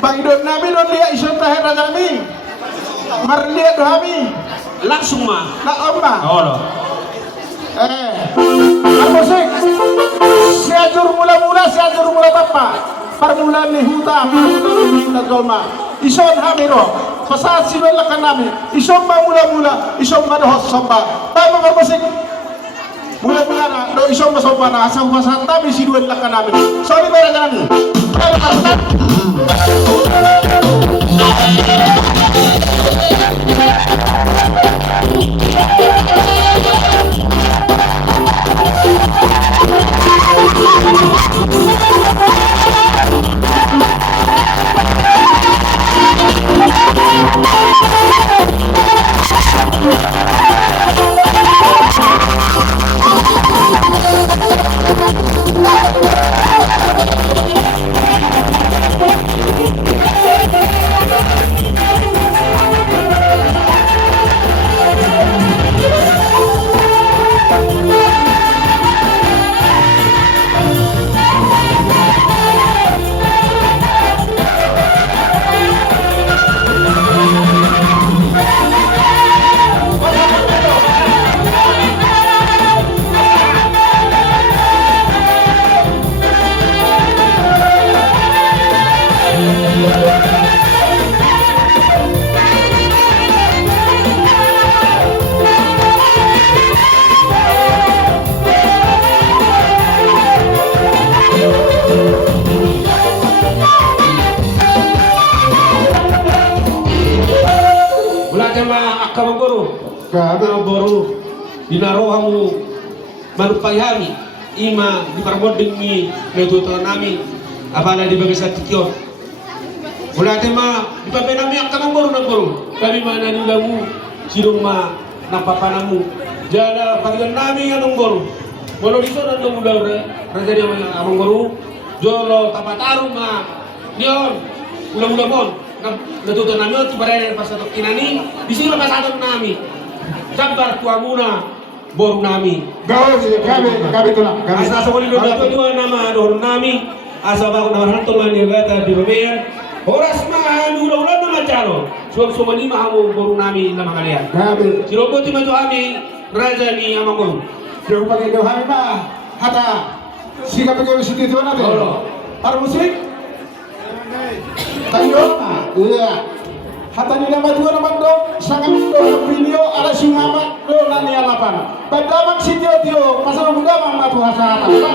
Pangidon namin don dia isun tahe ragami. Marlia dohami. Langsung mah. Na omma. Oh loh. Musik. Siajur mula papa. Permulaan ni huta na dolma. Ison hamiro. Pasal sinol lakan namin. Ison ba mula. Ison ba dohos somba. Tama ka musik. Mula-mula na do ison masomba na asam pasan tabi sinuan lakan namin. Sorry ba ragami. Kamagoro, Kamagoro, dinarohamu manupayami, ima di parmodingi metutuan nami, apa ada di bagian tikion. Mula tema di papenami ang Kamagoro na goro, kami mana nilamu, siruma napapanamu, jala pagyan nami anong goro. Walau di sana nung mula raja dia among goro, jolo tapataru ma, nion, mula mon. Natutunan namin ito baraya pas atok kinani di sini pas atok nami sabar tua muna boru nami Gabi ito lang asa sa kulido dato dua nama doon nami asa ba ko na hanto man ni gata di babayan oras ma ulang nama jalo suam sumani mahamu boru nami na makalian Gabi sirobo ti maju ami raja ni amang boru yung pag-ito kami ba hata sikap ikaw si tito natin para musik tayo iya hata nila madua naman do sangat do video ala singamat do nani alapan badamang si tio pasal muda mang matu hasa hata